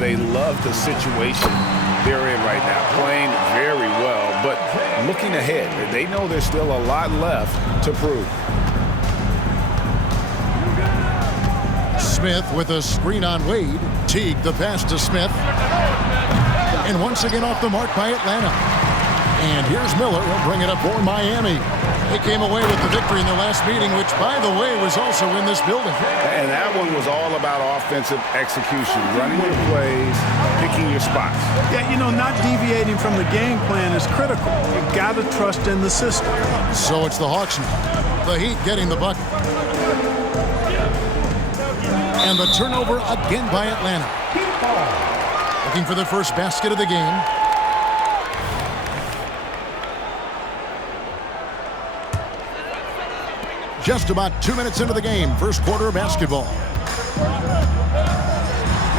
they love the situation they're in right now, playing very well, but looking ahead. They know there's still a lot left to prove. Smith with a screen on Wade. Teague the pass to Smith. And once again off the mark by Atlanta. And here's Miller. He'll bring it up for Miami. They came away with the victory in their last meeting, which, by the way, was also in this building. And that one was all about offensive execution, running your plays, picking your spots. Yeah, you know, not deviating from the game plan is critical. You've got to trust in the system. So it's the Hawks now. The Heat getting the bucket. And the turnover again by Atlanta. Looking for the first basket of the game. Just about 2 minutes into the game, first quarter of basketball.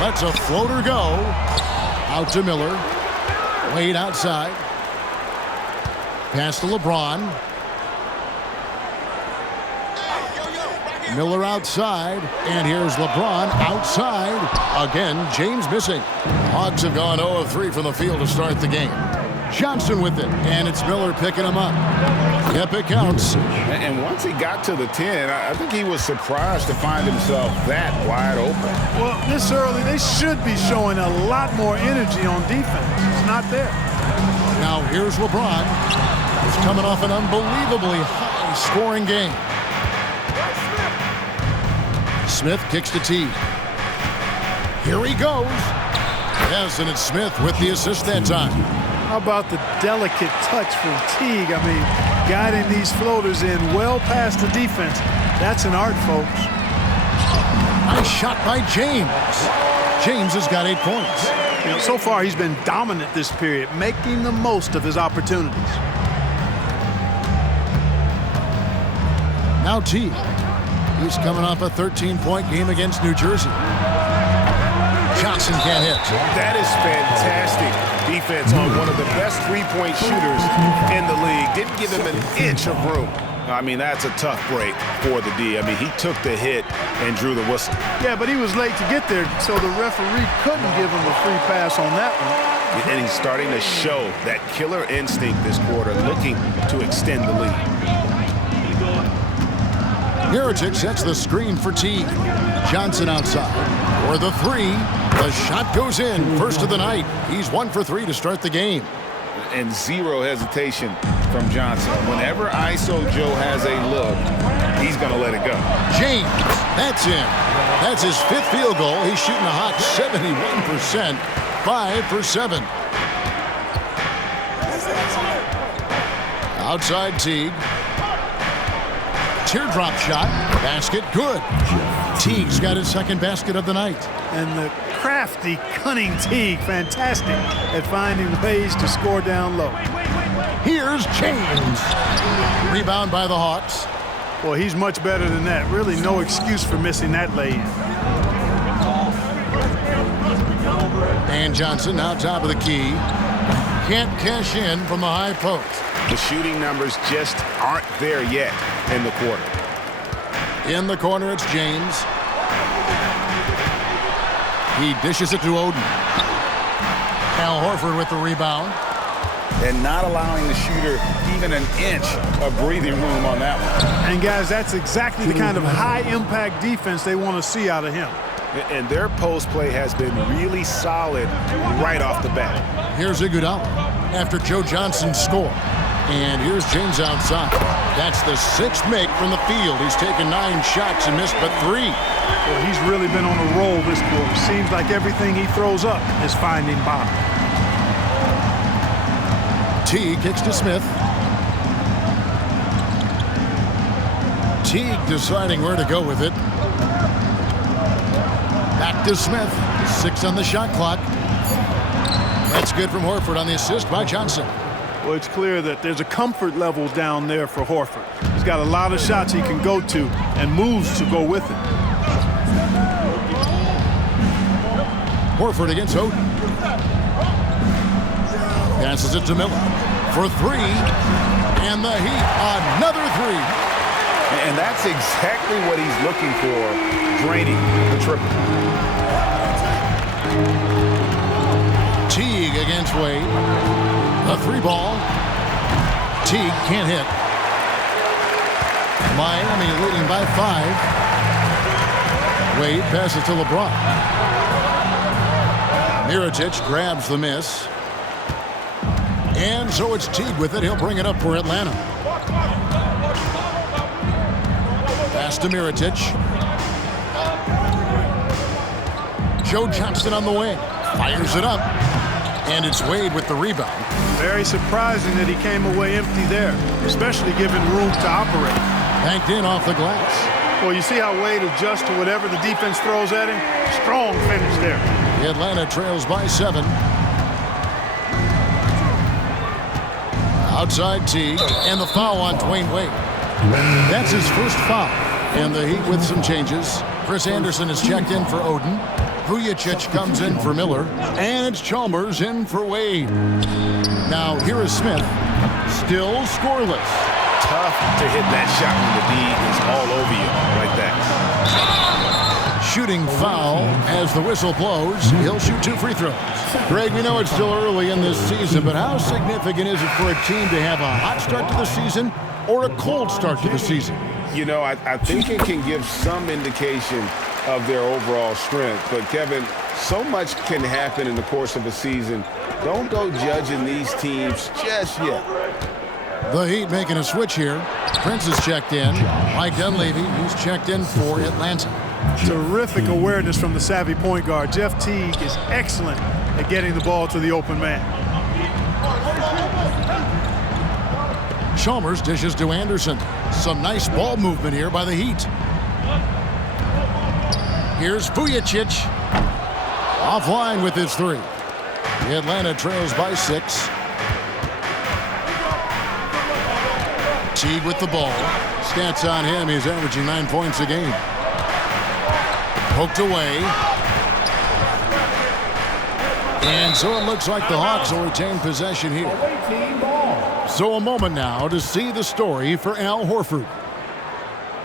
Lets a floater go. Out to Miller. Wade outside. Pass to LeBron. Miller outside, and here's LeBron outside. Again, James missing. Hawks have gone 0 of 3 from the field to start the game. Johnson with it, and it's Miller picking him up. Yep, it counts. And once he got to the 10, I think he was surprised to find himself that wide open. Well, this early, they should be showing a lot more energy on defense. It's not there. Now here's LeBron. He's coming off an unbelievably high-scoring game. Smith kicks to Teague. Here he goes. Yes, and it's Smith with the assist that time. How about the delicate touch from Teague? I mean, guiding these floaters in well past the defense. That's an art, folks. Nice shot by James. James has got 8 points. You know, so far he's been dominant this period, making the most of his opportunities. Now Teague. He's coming off a 13-point game against New Jersey. Johnson can't hit. That is fantastic defense on one of the best three-point shooters in the league. Didn't give him an inch of room. I mean, that's a tough break for the D. I mean, he took the hit and drew the whistle. Yeah, but he was late to get there, so the referee couldn't give him a free pass on that one. And he's starting to show that killer instinct this quarter, looking to extend the lead. Heritage sets the screen for Teague. Johnson outside. For the 3. The shot goes in. First of the night. He's 1 for 3 to start the game. And zero hesitation from Johnson. Whenever ISO Joe has a look, he's going to let it go. James. That's in. That's his 5th field goal. He's shooting a hot 71%. 5 for 7. Outside Teague. Teardrop shot. Basket good. Teague's got his 2nd basket of the night. And the crafty, cunning Teague, fantastic at finding ways to score down low. Here's James. Rebound by the Hawks. Well, he's much better than that. Really no excuse for missing that lay-in. And Johnson now top of the key. Can't cash in from the high post. The shooting numbers just aren't there yet in the quarter. In the corner, it's James. He dishes it to Oden. Al Horford with the rebound. And not allowing the shooter even an inch of breathing room on that one. And, guys, that's exactly the kind of high-impact defense they want to see out of him. And their post play has been really solid right off the bat. Here's Iguodala after Joe Johnson's score. And here's James outside. That's the 6th make from the field. He's taken 9 shots and missed but 3. Well, he's really been on a roll this quarter. Seems like everything he throws up is finding bottom. Teague kicks to Smith. Teague deciding where to go with it. Back to Smith. 6 on the shot clock. That's good from Horford on the assist by Johnson. Well, it's clear that there's a comfort level down there for Horford. He's got a lot of shots he can go to and moves to go with it. Horford against Oden. Passes it to Miller for 3. And the Heat, another 3. And that's exactly what he's looking for, draining the triple. That's Wade. A 3-ball. Teague can't hit. Miami leading by 5. Wade passes to LeBron. Mirotic grabs the miss. And so it's Teague with it. He'll bring it up for Atlanta. Pass to Mirotic. Joe Johnston on the wing. Fires it up. And it's Wade with the rebound. Very surprising that he came away empty there, especially given room to operate. Banked in off the glass. Well, you see how Wade adjusts to whatever the defense throws at him? Strong finish there. Atlanta trails by 7. Outside Teague, and the foul on Dwayne Wade. That's his first foul. And the Heat with some changes. Chris Anderson is checked in for Oden. Vujicic comes in for Miller. And it's Chalmers in for Wade. Now here is Smith. Still scoreless. Tough to hit that shot when the D is all over you like that. Shooting foul as the whistle blows. He'll shoot 2 free throws. Greg, we know it's still early in this season, but how significant is it for a team to have a hot start to the season or a cold start to the season? You know, I think it can give some indication of their overall strength. But, Kevin, so much can happen in the course of a season. Don't go judging these teams just yet. The Heat making a switch here. Prince is checked in. Mike Dunleavy, who's checked in for Atlanta. Terrific awareness from the savvy point guard. Jeff Teague is excellent at getting the ball to the open man. Chalmers dishes to Anderson. Some nice ball movement here by the Heat. Here's Vujicic. Offline with his 3. Atlanta trails by 6. Teague with the ball. Stats on him, he's averaging 9 points a game. Poked away. And so it looks like the Hawks will retain possession here. So a moment now to see the story for Al Horford.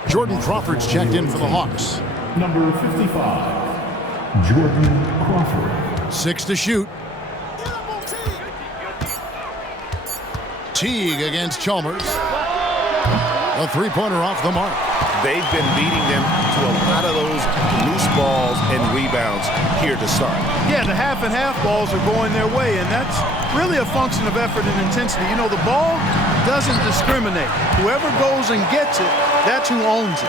Jordan Crawford's checked in for the Hawks. Number 55, Jordan Crawford. 6 to shoot. Teague against Chalmers. A 3-pointer off the mark. They've been beating them to a lot of those loose balls and rebounds here to start. Yeah, the half and half balls are going their way, and that's really a function of effort and intensity. You know, the ball doesn't discriminate. Whoever goes and gets it, that's who owns it.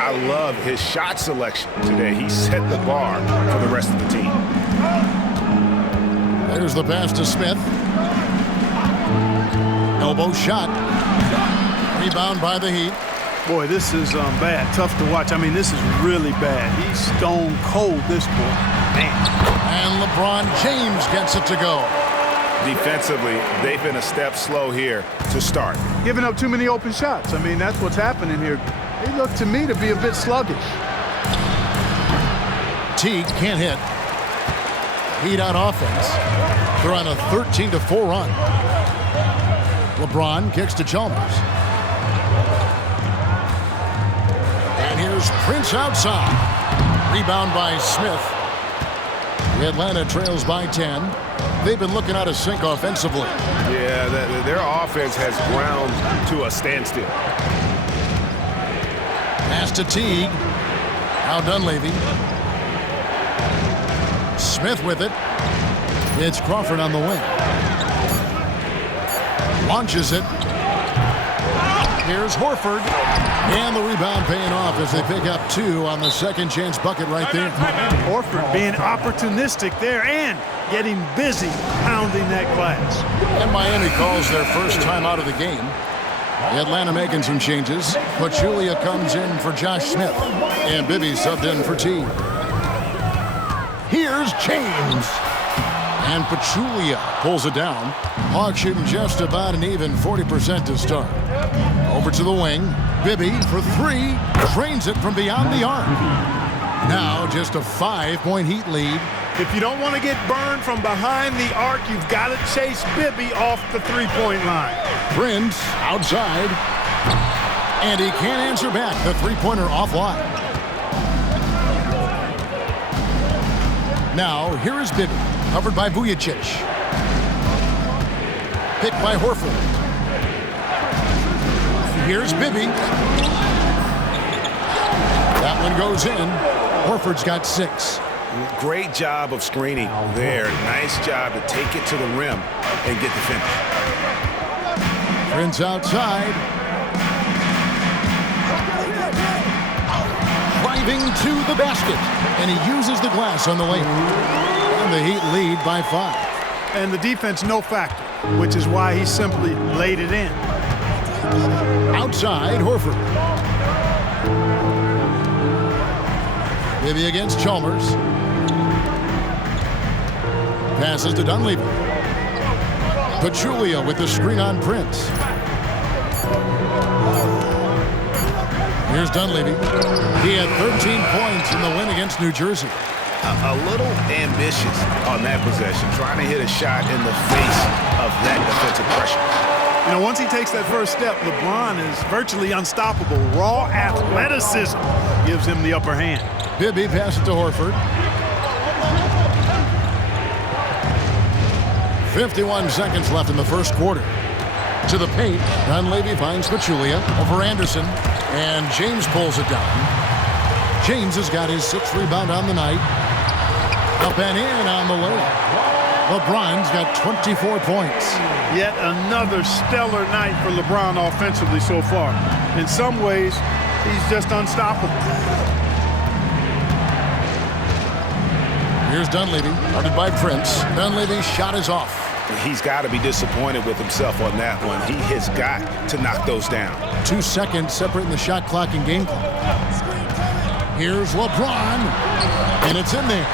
I love his shot selection today. He set the bar for the rest of the team. There's the pass to Smith. Elbow shot. Rebound by the Heat. Boy, this is bad. Tough to watch. I mean, this is really bad. He's stone cold, this boy. Man. And LeBron James gets it to go. Defensively, they've been a step slow here to start. Giving up too many open shots. I mean, that's what's happening here. They look to me to be a bit sluggish. Teague can't hit. Heat on offense. They're on a 13-4 run. LeBron kicks to Chalmers. And here's Prince outside. Rebound by Smith. Atlanta trails by 10. They've been looking out of sync offensively. Yeah, their offense has ground to a standstill. Pass to Teague. Now Dunleavy. Smith with it. It's Crawford on the wing. Launches it. Here's Horford. And the rebound paying off as they pick up 2 on the second chance bucket right there. Horford being opportunistic there and getting busy pounding that glass. And Miami calls their first time out of the game. Atlanta making some changes. Pachulia comes in for Josh Smith. And Bibby subbed in for T. Here's James. And Pachulia pulls it down. Hawks shooting just about an even 40% to start. Over to the wing. Bibby for 3. Drains it from beyond the arc. Now just a 5-point Heat lead. If you don't want to get burned from behind the arc, you've got to chase Bibby off the three-point line. Prince outside. And he can't answer back. The three-pointer offline. Now, here is Bibby, covered by Vujicic. Picked by Horford. Here's Bibby. That one goes in. Horford's got 6. Great job of screening there. Nice job to take it to the rim and get the finish. Prince outside. Driving to the basket. And he uses the glass on the layup. And the Heat lead by 5. And the defense no factor, which is why he simply laid it in. Outside, Horford. Bibby against Chalmers. Passes to Dunleavy. Pachulia with the screen on Prince. Here's Dunleavy. He had 13 points in the win against New Jersey. A little ambitious on that possession, trying to hit a shot in the face of that defensive pressure. You know, once he takes that first step, LeBron is virtually unstoppable. Raw athleticism gives him the upper hand. Bibby passes to Horford. 51 seconds left in the first quarter. To the paint, Dunleavy finds Pachulia over Anderson, and James pulls it down. James has got his 6th rebound on the night. Up and in on the layup. LeBron's got 24 points. Yet another stellar night for LeBron offensively so far. In some ways, he's just unstoppable. Here's Dunleavy, guarded by Prince. Dunleavy's shot is off. He's got to be disappointed with himself on that one. He has got to knock those down. 2 seconds separating the shot clock and game clock. Here's LeBron, and it's in there.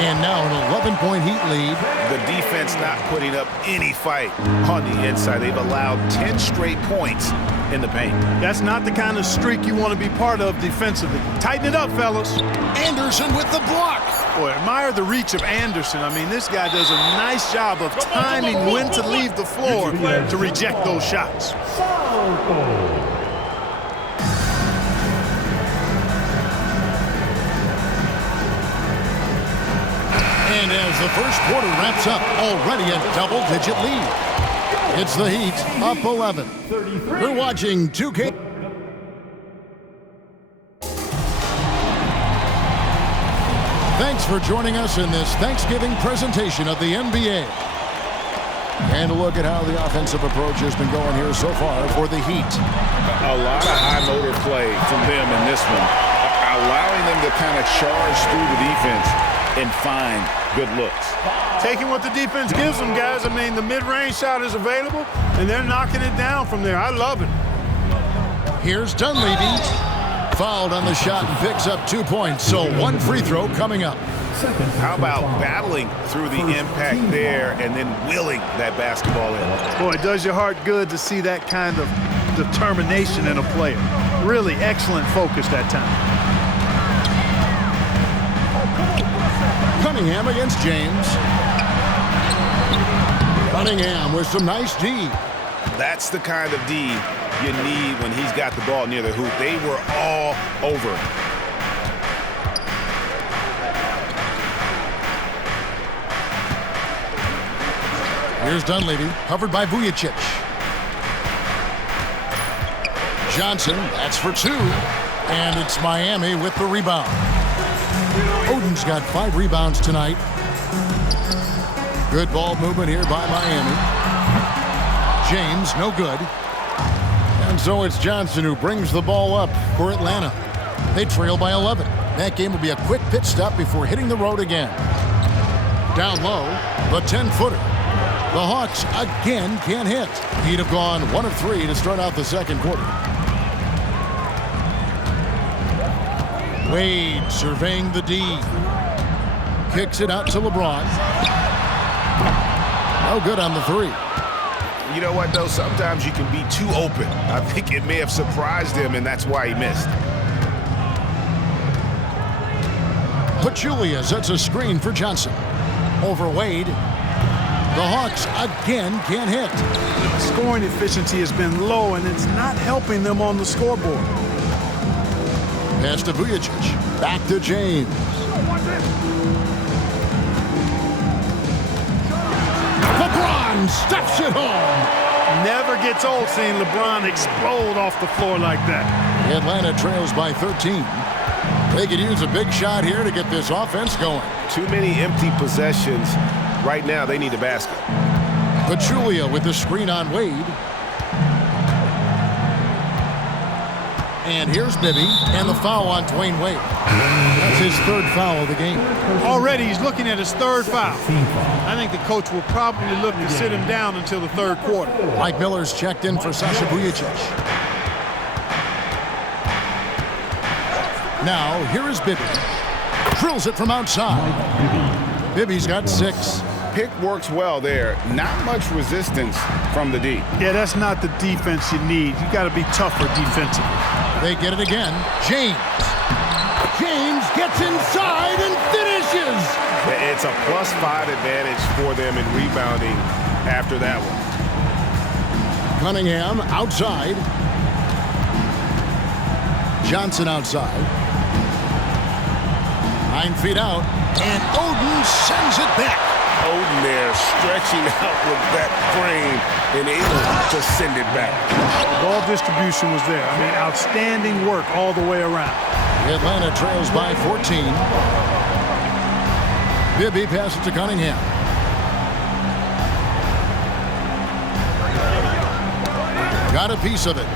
And now an 11-point Heat lead. The defense not putting up any fight on the inside. They've allowed 10 straight points in the paint. That's not the kind of streak you want to be part of defensively. Tighten it up, fellas. Anderson with the block. Boy, admire the reach of Anderson. I mean, this guy does a nice job of timing when to leave the floor to reject those shots. And as the first quarter wraps up, already a double-digit lead. It's the Heat up 11. You're watching 2K. Thanks for joining us in this Thanksgiving presentation of the NBA. And a look at how the offensive approach has been going here so far for the Heat. A lot of high motor play from them in this one, allowing them to kind of charge through the defense and find good looks. Taking what the defense gives them, guys. I mean, the mid-range shot is available, and they're knocking it down from there. I love it. Here's Dunleavy. Fouled on the shot and picks up 2 points, so 1 free throw coming up. How about battling through the impact there and then willing that basketball in? Boy, it does your heart good to see that kind of determination in a player. Really excellent focus that time. Cunningham against James. Cunningham with some nice D. That's the kind of D you need when he's got the ball near the hoop. They were all over. Here's Dunleavy, covered by Vujicic. Johnson, that's for 2. And it's Miami with the rebound. Oden's got 5 rebounds tonight. Good ball movement here by Miami. James, no good. And so it's Johnson who brings the ball up for Atlanta. They trail by 11. That game will be a quick pit stop before hitting the road again. Down low, the 10-footer. The Hawks again can't hit. He'd have gone 1 of 3 to start out the second quarter. Wade surveying the D. Kicks it out to LeBron. No good on the 3. You know what, though? Sometimes you can be too open. I think it may have surprised him, and that's why he missed. Pachulia sets a screen for Johnson. Over Wade. The Hawks again can't hit. Scoring efficiency has been low, and it's not helping them on the scoreboard. Pass to Vujicic. Back to James. LeBron James stuffs it home. Never gets old seeing LeBron explode off the floor like that. Atlanta trails by 13. They could use a big shot here to get this offense going. Too many empty possessions. Right now, they need a basket. Pachulia with the screen on Wade. And here's Bibby, and the foul on Dwayne Wade. That's his third foul of the game. Already he's looking at his third foul. I think the coach will probably look to sit him down until the third quarter. Mike Miller's checked in for Sasha Vujacic. Now, here is Bibby. Drills it from outside. Bibby's got 6. Pick works well there. Not much resistance from the D. Yeah, that's not the defense you need. You got to be tougher defensively. They get it again. James. James gets inside and finishes. It's a +5 advantage for them in rebounding after that one. Cunningham outside. Johnson outside. 9 feet out. And Oden sends it back. Oden there stretching out with that frame and able to send it back. Ball distribution was there. I mean, outstanding work all the way around. Atlanta trails by 14. Bibby passes to Cunningham. Got a piece of it.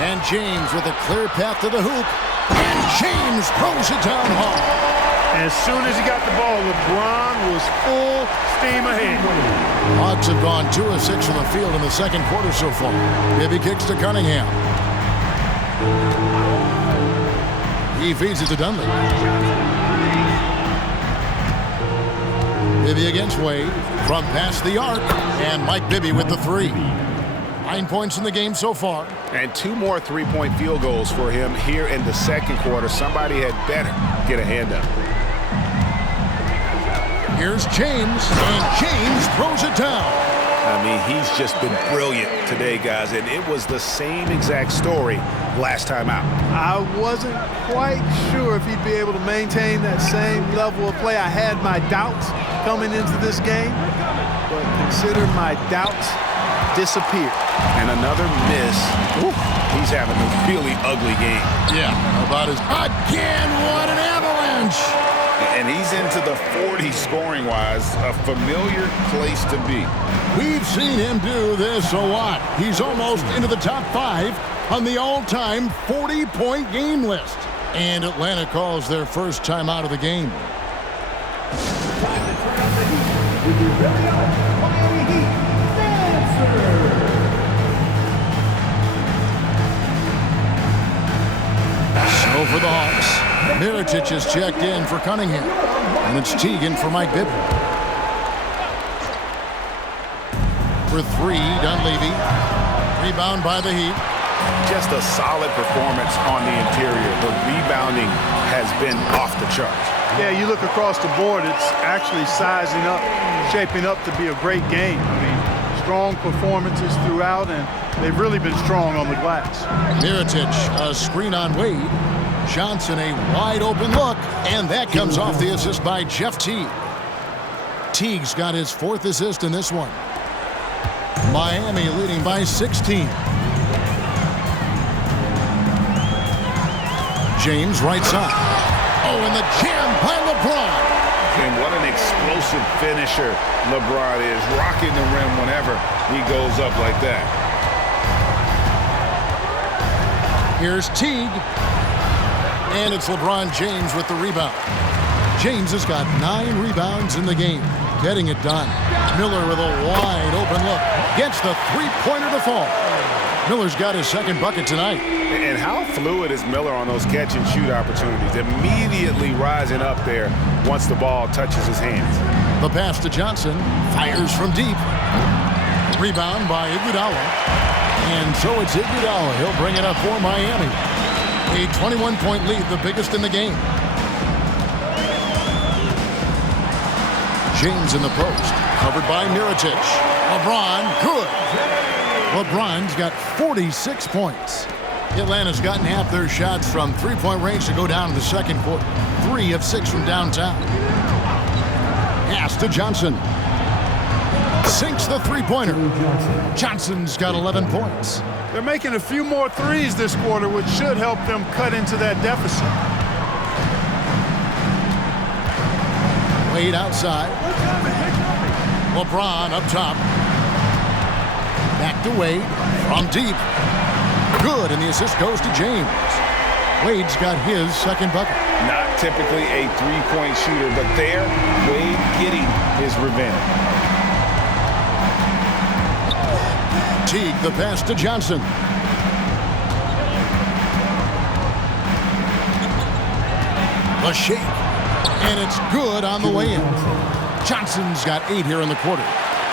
And James with a clear path to the hoop. And James throws it down hard. As soon as he got the ball, LeBron was full steam ahead. Hawks have gone 2 of 6 from the field in the second quarter so far. Bibby kicks to Cunningham. He feeds it to Dunley. Bibby against Wade from past the arc. And Mike Bibby with the 3. 9 points in the game so far. And 2 more three-point field goals for him here in the second quarter. Somebody had better get a hand up. Here's James, and James throws it down. I mean, he's just been brilliant today, guys, and it was the same exact story last time out. I wasn't quite sure if he'd be able to maintain that same level of play. I had my doubts coming into this game, but consider my doubts disappeared. And another miss. Ooh, he's having a really ugly game. Yeah, about as... Again, what an avalanche! And he's into the 40s scoring-wise, a familiar place to be. We've seen him do this a lot. He's almost into the top 5 on the all-time 40-point game list. And Atlanta calls their first time out of the game. So for the Hawks, Mirotic is checked in for Cunningham. And it's Teagan for Mike Bibby. For 3, Dunleavy. Rebound by the Heat. Just a solid performance on the interior. The rebounding has been off the charts. Yeah, you look across the board, it's actually sizing up, shaping up to be a great game. I mean, strong performances throughout, and they've really been strong on the glass. Mirotic, a screen on Wade. Johnson, a wide open look, and that comes off the assist by Jeff Teague. Teague's got his 4th assist in this one. Miami leading by 16. James right side. Oh, and the jam by LeBron. And what an explosive finisher LeBron is, rocking the rim whenever he goes up like that. Here's Teague. And it's LeBron James with the rebound. James has got 9 rebounds in the game, getting it done. Miller with a wide open look. Gets the three-pointer to fall. Miller's got his 2nd bucket tonight. And how fluid is Miller on those catch-and-shoot opportunities? Immediately rising up there once the ball touches his hands. The pass to Johnson. Fires from deep. Rebound by Iguodala. And so it's Iguodala. He'll bring it up for Miami. A 21-point lead, the biggest in the game. James in the post. Covered by Mirotic. LeBron, good. LeBron's got 46 points. Atlanta's gotten half their shots from three-point range to go down in the second quarter. 3 of 6 from downtown. Pass to Johnson. Sinks the three-pointer. Johnson's got 11 points. They're making a few more threes this quarter, which should help them cut into that deficit. Wade outside. LeBron up top. Back to Wade from deep. Good, and the assist goes to James. Wade's got his second bucket. Not typically a three-point shooter, but there, Wade getting his revenge. Teague the pass to Johnson. The shake, and it's good on the way in. Johnson's got 8 here in the quarter.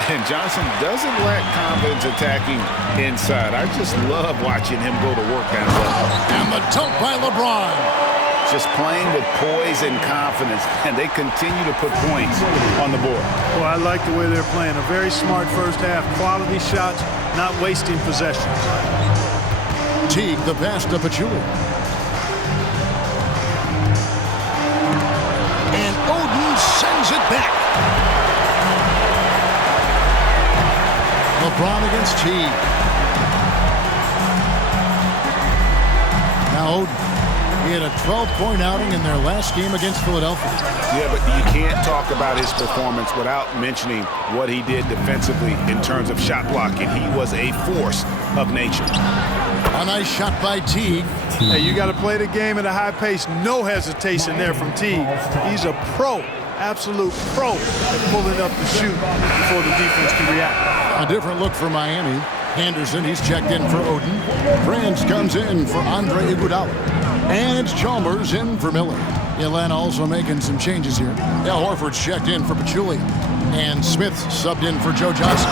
And Johnson doesn't lack confidence attacking inside. I just love watching him go to work down low. And the dunk by LeBron. Just playing with poise and confidence, and they continue to put points on the board. Well, I like the way they're playing. A very smart first half. Quality shots, not wasting possessions. Teague the pass to Pachulia. And Oden sends it back. LeBron against Teague. Now Oden. He had a 12-point outing in their last game against Philadelphia. Yeah, but you can't talk about his performance without mentioning what he did defensively in terms of shot blocking. He was a force of nature. A nice shot by Teague. Hey, you got to play the game at a high pace. No hesitation there from Teague. He's a pro, absolute pro at pulling up the shoot before the defense can react. A different look for Miami. Anderson, he's checked in for Oden. Franz comes in for Andre Iguodala. And Chalmers in for Miller. Atlanta also making some changes here. Al Horford's checked in for Pachulia. And Smith subbed in for Joe Johnson.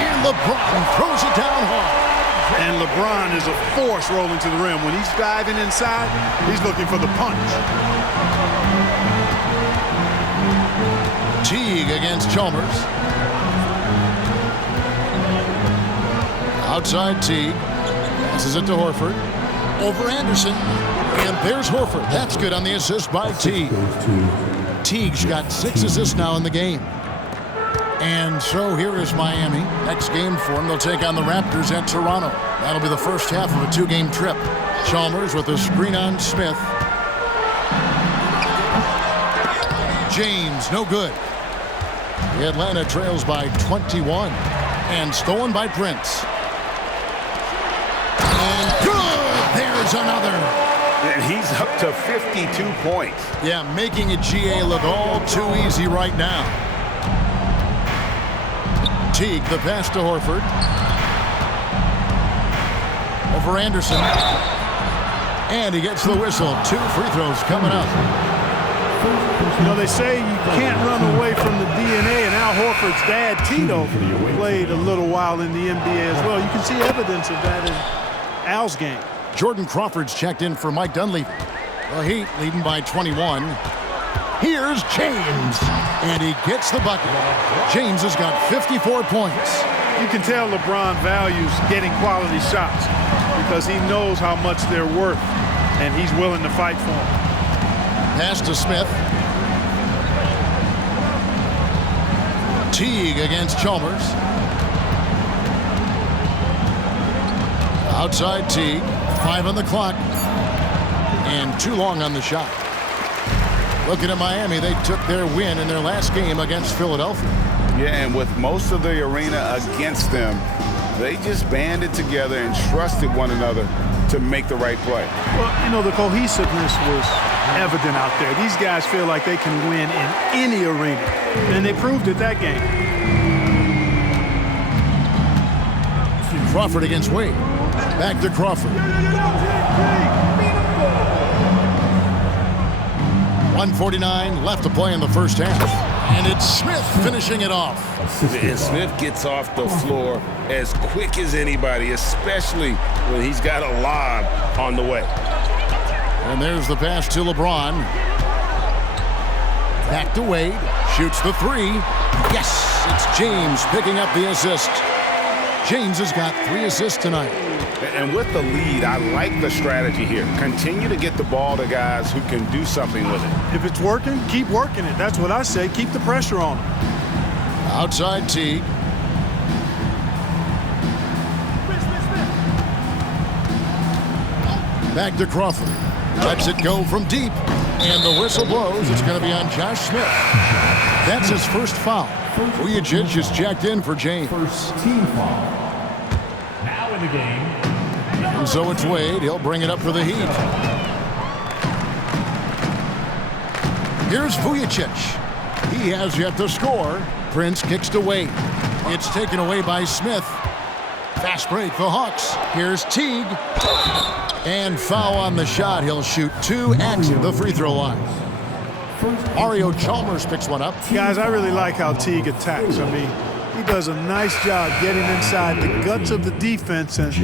And LeBron throws it down hard. And LeBron is a force rolling to the rim. When he's diving inside, he's looking for the punch. Teague against Chalmers. Outside Teague. Passes it to Horford. Over Anderson. And there's Horford. That's good on the assist by Teague. Teague's got 6 assists now in the game. And so here is Miami. Next game for them, they'll take on the Raptors at Toronto. That'll be the first half of a 2-game trip. Chalmers with a screen on Smith. James, no good. The Atlanta trails by 21. And stolen by Prince. And good! There's another. And he's up to 52 points. Yeah, making a GA look all too easy right now. Teague, the pass to Horford. Over Anderson. And he gets the whistle. 2 free throws coming up. You know, they say you can't run away from the DNA, and Al Horford's dad, Tito, played a little while in the NBA as well. You can see evidence of that in Al's game. Jordan Crawford's checked in for Mike Dunleavy. The Heat leading by 21. Here's James. And he gets the bucket. James has got 54 points. You can tell LeBron values getting quality shots because he knows how much they're worth, and he's willing to fight for them. Pass to Smith. Teague against Chalmers. Outside Teague. 5 on the clock. And too long on the shot. Looking at Miami, they took their win in their last game against Philadelphia. Yeah, and with most of the arena against them, they just banded together and trusted one another to make the right play. Well, you know, the cohesiveness was evident out there. These guys feel like they can win in any arena, and they proved it that game. Crawford against Wade. Back to Crawford. 1:49 left to play in the first half. And it's Smith finishing it off. And Smith gets off the floor as quick as anybody, especially when he's got a lob on the way. And there's the pass to LeBron. Back to Wade. Shoots the 3. Yes, it's James picking up the assist. James has got 3 assists tonight. And with the lead, I like the strategy here. Continue to get the ball to guys who can do something with it. If it's working, keep working it. That's what I say. Keep the pressure on them. Outside Teague. Back to Crawford. Lets it go from deep. And the whistle blows. It's going to be on Josh Smith. That's his first foul. Vujicic is checked in for James. First team foul. Now in the game. And so it's Wade. He'll bring it up for the Heat. Here's Vujicic. He has yet to score. Prince kicks to Wade. It's taken away by Smith. Fast break for Hawks. Here's Teague. And foul on the shot. He'll shoot 2 at the free throw line. Mario Chalmers picks one up. Guys, I really like how Teague attacks. I mean, he does a nice job getting inside the guts of the defense and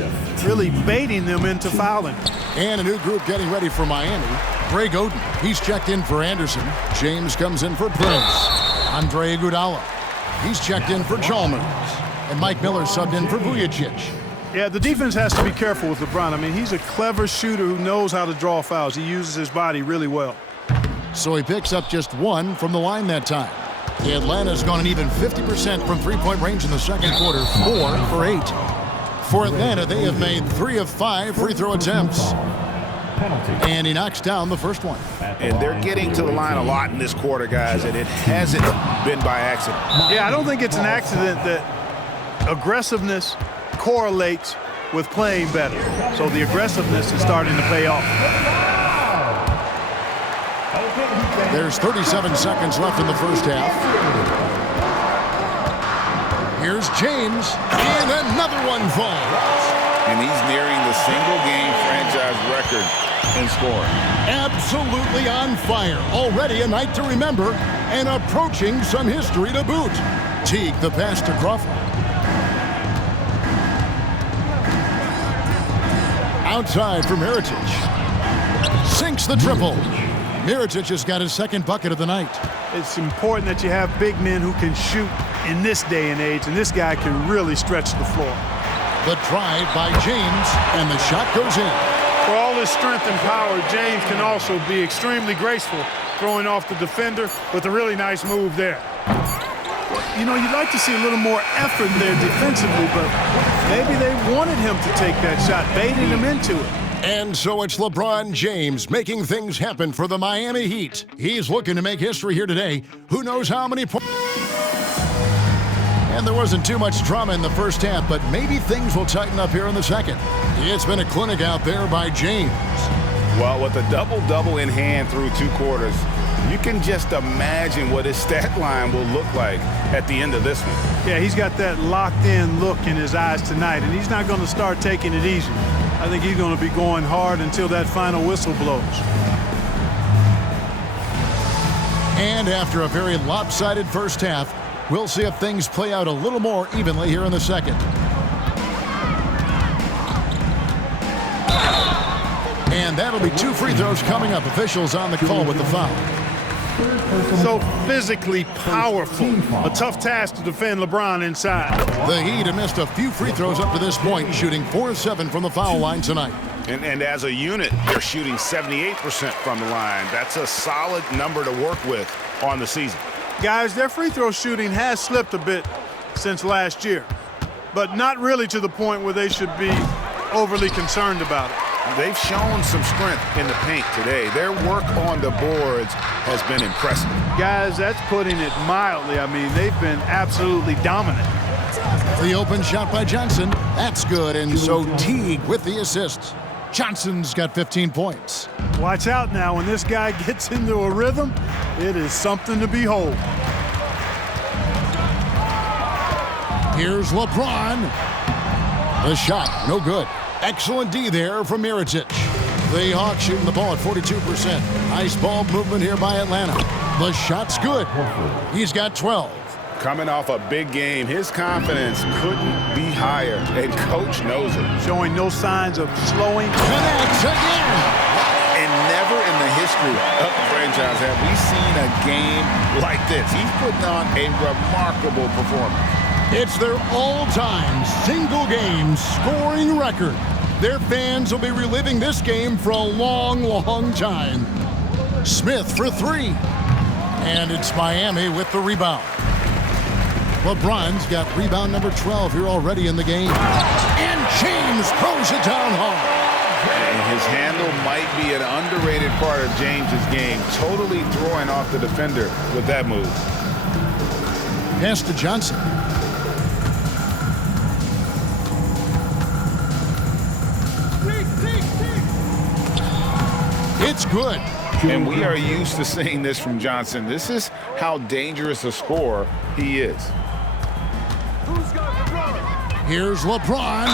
really baiting them into fouling. And a new group getting ready for Miami. Greg Oden, he's checked in for Anderson. James comes in for Prince. Andre Iguodala, he's checked in for Chalmers. And Mike Miller subbed in for Vujicic. Yeah, the defense has to be careful with LeBron. I mean, he's a clever shooter who knows how to draw fouls. He uses his body really well. So he picks up just 1 from the line that time. Atlanta's gone an even 50% from three-point range in the second quarter, 4 for 8. For Atlanta, they have made 3 of 5 free throw attempts. And he knocks down the first one. And they're getting to the line a lot in this quarter, guys, and it hasn't been by accident. Yeah, I don't think it's an accident that aggressiveness correlates with playing better. So the aggressiveness is starting to pay off. There's 37 seconds left in the first half. Here's James, and another one falls. And he's nearing the single-game franchise record in scoring. Absolutely on fire. Already a night to remember, and approaching some history to boot. Teague the pass to Crawford. Outside for Mirotic. Sinks the triple. Mirotic has got his second bucket of the night. It's important that you have big men who can shoot in this day and age, and this guy can really stretch the floor. The drive by James, and the shot goes in. For all his strength and power, James can also be extremely graceful, throwing off the defender with a really nice move there. You know, you'd like to see a little more effort there defensively, but maybe they wanted him to take that shot, baiting him into it. And so it's LeBron James making things happen for the Miami Heat. He's looking to make history here today. Who knows how many points? And there wasn't too much drama in the first half, but maybe things will tighten up here in the second. It's been a clinic out there by James. Well, with a double-double in hand through 2 quarters, you can just imagine what his stat line will look like at the end of this one. Yeah, he's got that locked-in look in his eyes tonight, and he's not going to start taking it easy. I think he's going to be going hard until that final whistle blows. And after a very lopsided first half, we'll see if things play out a little more evenly here in the second. And that'll be 2 free throws coming up. Officials on the call with the foul. So physically powerful. A tough task to defend LeBron inside. The Heat have missed a few free throws up to this point, shooting 4 of 7 from the foul line tonight. And as a unit, they're shooting 78% from the line. That's a solid number to work with on the season. Guys, their free throw shooting has slipped a bit since last year, but not really to the point where they should be overly concerned about it. They've shown some strength in the paint today. Their work on the boards has been impressive. Guys, that's putting it mildly. I mean, they've been absolutely dominant. The open shot by Johnson. That's good, and so Teague with the assist. Johnson's got 15 points. Watch out now. When this guy gets into a rhythm, it is something to behold. Here's LeBron. The shot, no good. Excellent D there from Mirotic. The Hawks shooting the ball at 42%. Nice ball movement here by Atlanta. The shot's good. He's got 12. Coming off a big game, his confidence couldn't be higher, and Coach knows it. Showing no signs of slowing. Connects again. And never in the history of the franchise have we seen a game like this. He's putting on a remarkable performance. It's their all-time single-game scoring record. Their fans will be reliving this game for a long, long time. Smith for 3. And it's Miami with the rebound. LeBron's got rebound number 12 here already in the game. And James throws it down hard. And his handle might be an underrated part of James's game. Totally throwing off the defender with that move. Pass to Johnson. It's good. And we are used to seeing this from Johnson. This is how dangerous a scorer he is. Here's LeBron.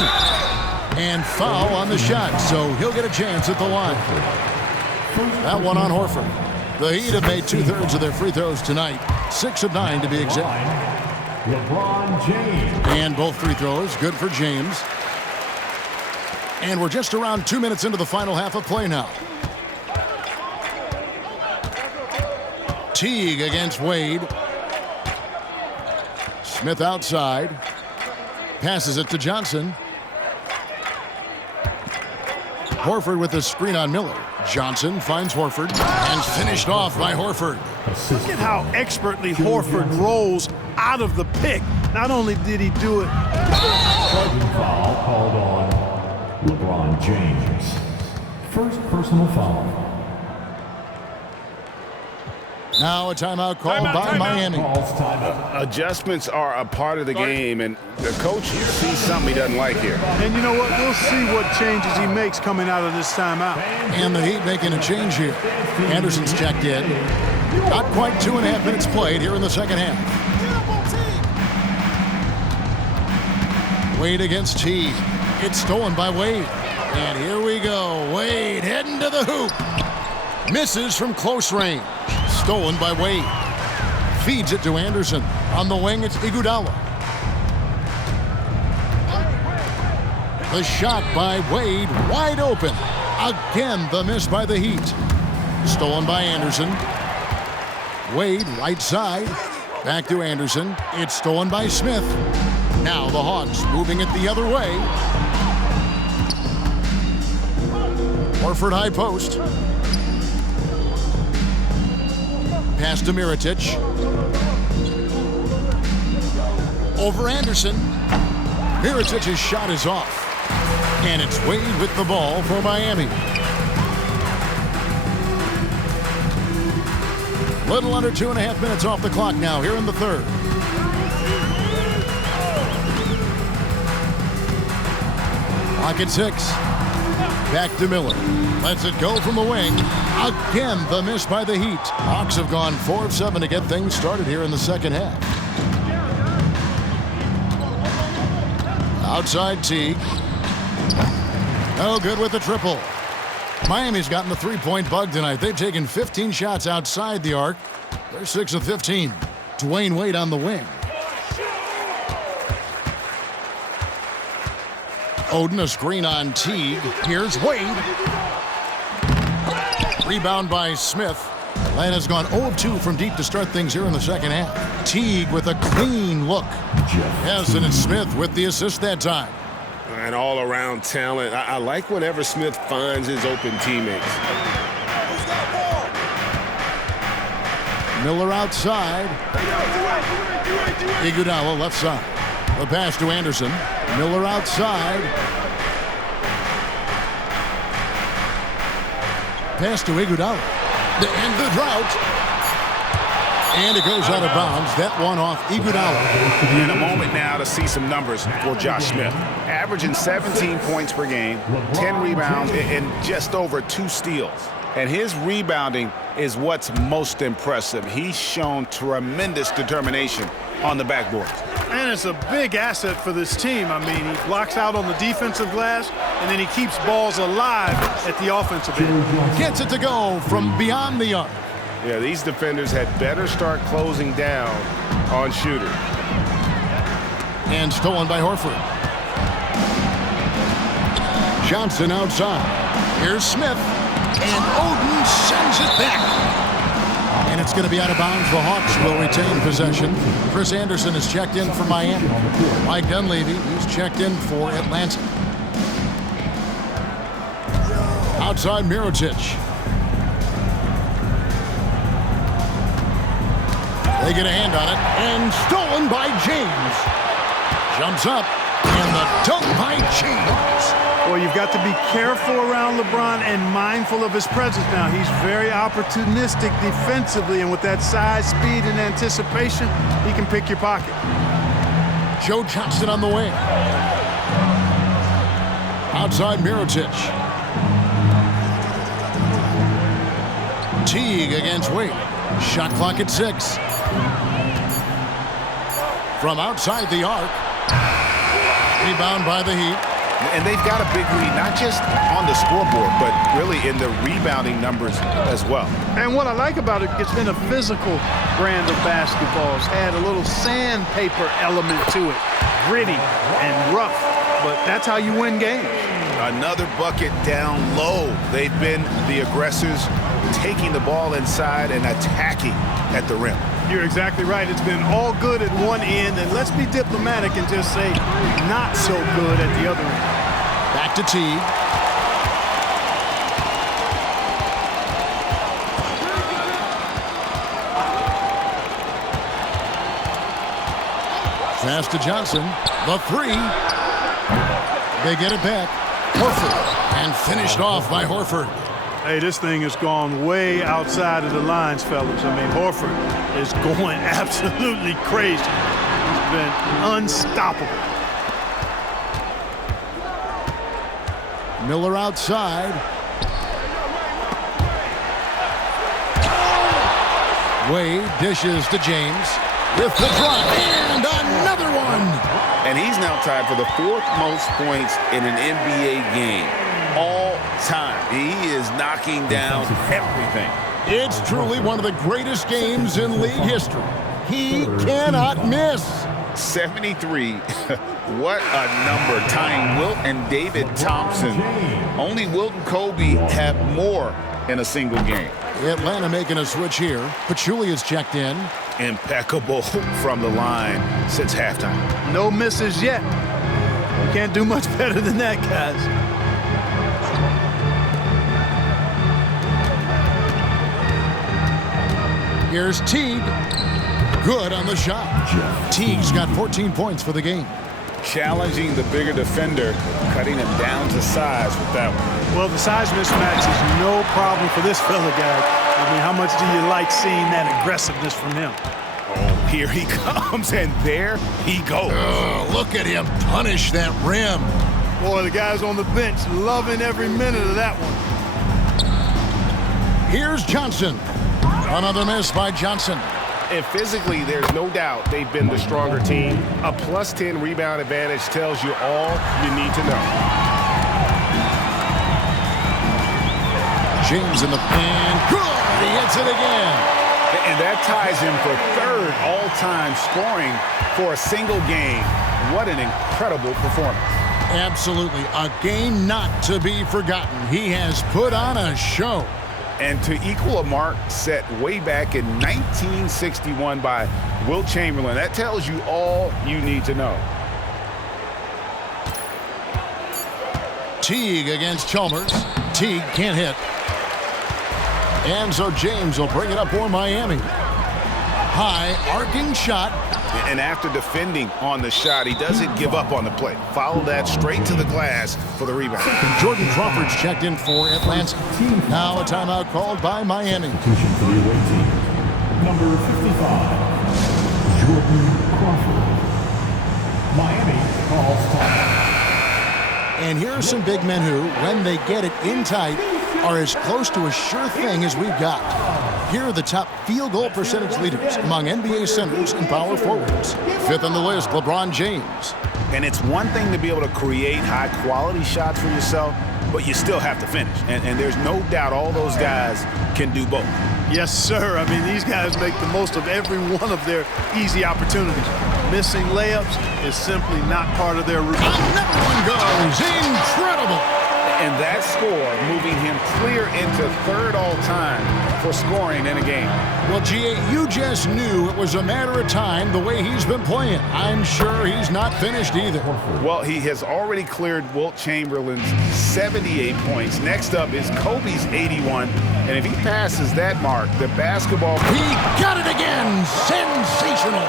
And foul on the shot, so he'll get a chance at the line. That one on Horford. The Heat have made 2/3 of their free throws tonight. 6 of 9 to be exact. LeBron James. And both free throws good for James. And we're just around 2 minutes into the final half of play now. Teague against Wade. Smith outside. Passes it to Johnson. Horford with a screen on Miller. Johnson finds Horford and finished off by Horford. Look at how expertly Horford rolls out of the pick. Not only did he do it. Charging foul called on LeBron James. First personal foul. Now a timeout called by Miami. Adjustments are a part of the game, and the coach sees something he doesn't like here. And you know what? We'll see what changes he makes coming out of this timeout. And the Heat making a change here. Anderson's checked in. Not quite 2.5 minutes played here in the second half. Wade against Teague. It's stolen by Wade. And here we go. Wade heading to the hoop. Misses from close range. Stolen by Wade. Feeds it to Anderson. On the wing, it's Iguodala. The shot by Wade, wide open. Again, the miss by the Heat. Stolen by Anderson. Wade, right side. Back to Anderson. It's stolen by Smith. Now the Hawks moving it the other way. Horford high post. Pass to Mirotic. Over Anderson. Mirotic's shot is off. And it's Wade with the ball for Miami. Little under 2.5 minutes off the clock now here in the third. Clock at 6. Back to Miller. Lets it go from the wing. Again, the miss by the Heat. Hawks have gone 4 of 7 to get things started here in the second half. Outside Teague. No good with the triple. Miami's gotten the three-point bug tonight. They've taken 15 shots outside the arc. They're 6 of 15. Dwayne Wade on the wing. Oden a screen on Teague. Here's Wade. Rebound by Smith. Atlanta's gone 0 of 2 from deep to start things here in the second half. Teague with a clean look. Yes, and it's Smith with the assist that time. And all-around talent. I like whenever Smith finds his open teammates. Miller outside. Iguodala left side. The pass to Anderson. Miller outside. Pass to Iguodala. To end the drought. And it goes out of bounds. That one off Iguodala. In a moment now to see some numbers for Josh Smith. Averaging 17 points per game, 10 rebounds, and just over 2 steals. And his rebounding is what's most impressive. He's shown tremendous determination on the backboard. And it's a big asset for this team. I mean, he blocks out on the defensive glass, and then he keeps balls alive at the offensive end. Gets it to go from beyond the arc. Yeah, these defenders had better start closing down on shooters. And stolen by Horford. Johnson outside. Here's Smith. And Oden sends it back. And it's going to be out of bounds. The Hawks will retain possession. Chris Anderson is checked in for Miami. Mike Dunleavy, he's checked in for Atlanta. Outside Mirotic. They get a hand on it. And stolen by James. Jumps up. And the dunk by James. Well, you've got to be careful around LeBron and mindful of his presence now. He's very opportunistic defensively, and with that size, speed, and anticipation, he can pick your pocket. Joe Johnson on the wing. Outside Mirotic. Teague against Wade. Shot clock at 6. From outside the arc. Rebound by the Heat. And they've got a big lead, not just on the scoreboard, but really in the rebounding numbers as well. And what I like about it, it's been a physical brand of basketball. It's had a little sandpaper element to it. Gritty and rough, but that's how you win games. Another bucket down low. They've been the aggressors, taking the ball inside and attacking at the rim. You're exactly right. It's been all good at one end, and let's be diplomatic and just say not so good at the other end. Back to Teague. Pass to Johnson. The 3. They get it back. Horford. And finished off by Horford. Hey, this thing has gone way outside of the lines, fellas. I mean, Horford is going absolutely crazy. He's been unstoppable. Miller outside. Wade dishes to James with the drop, and another one. And he's now tied for the 4th most points in an NBA game all time. He is knocking down everything. It's truly one of the greatest games in league history. He cannot miss. 73. What a number, tying Wilt and David Thompson. Only Wilt and Kobe have more in a single game. Atlanta making a switch here. Pachulia is checked in. Impeccable from the line since halftime. No misses yet. You can't do much better than that, guys. Here's Teague. Good on the shot. Teague's got 14 points for the game. Challenging the bigger defender, cutting him down to size with that one. Well, the size mismatch is no problem for this fella, guys. I mean, how much do you like seeing that aggressiveness from him? Oh, here he comes, and there he goes. Oh, look at him punish that rim. Boy, the guys on the bench loving every minute of that one. Here's Johnson. Another miss by Johnson. And physically, there's no doubt they've been the stronger team. A +10 rebound advantage tells you all you need to know. James in the pan. Good! He hits it again. And that ties him for 3rd all-time scoring for a single game. What an incredible performance. Absolutely. A game not to be forgotten. He has put on a show. And to equal a mark set way back in 1961 by Wilt Chamberlain, that tells you all you need to know. Teague against Chalmers. Teague can't hit. And so James will bring it up for Miami. High arcing shot. And after defending on the shot, he doesn't give up on the play. Follow that straight to the glass for the rebound. Jordan Crawford's checked in for Atlanta. Now a timeout called by Miami. Substitution for the away team. Number 55, Jordan Crawford. Miami calls time. And here are some big men who, when they get it in tight, are as close to a sure thing as we've got. Here are the top field goal percentage leaders among NBA centers and power forwards. 5th on the list, LeBron James. And it's one thing to be able to create high-quality shots for yourself, but you still have to finish. And there's no doubt all those guys can do both. Yes, sir. I mean, these guys make the most of every one of their easy opportunities. Missing layups is simply not part of their routine. Another one goes. Incredible. And that score moving him clear into 3rd all-time for scoring in a game. Well, G.A., you just knew it was a matter of time the way he's been playing. I'm sure he's not finished either. Well, he has already cleared Wilt Chamberlain's 78 points. Next up is Kobe's 81. And if he passes that mark, the basketball... He got it again! Sensational!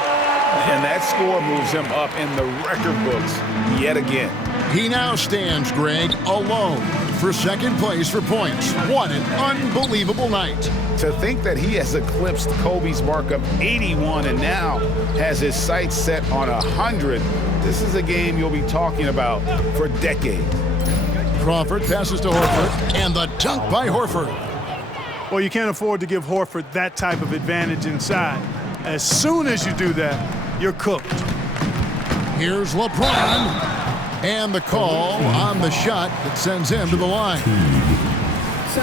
And that score moves him up in the record books yet again. He now stands, Greg, alone for second place for points. What an unbelievable night. To think that he has eclipsed Kobe's mark of 81 and now has his sights set on 100, this is a game you'll be talking about for decades. Crawford passes to Horford, and the dunk by Horford. Well, you can't afford to give Horford that type of advantage inside. As soon as you do that, you're cooked. Here's LeBron. And the call on the shot that sends him to the line.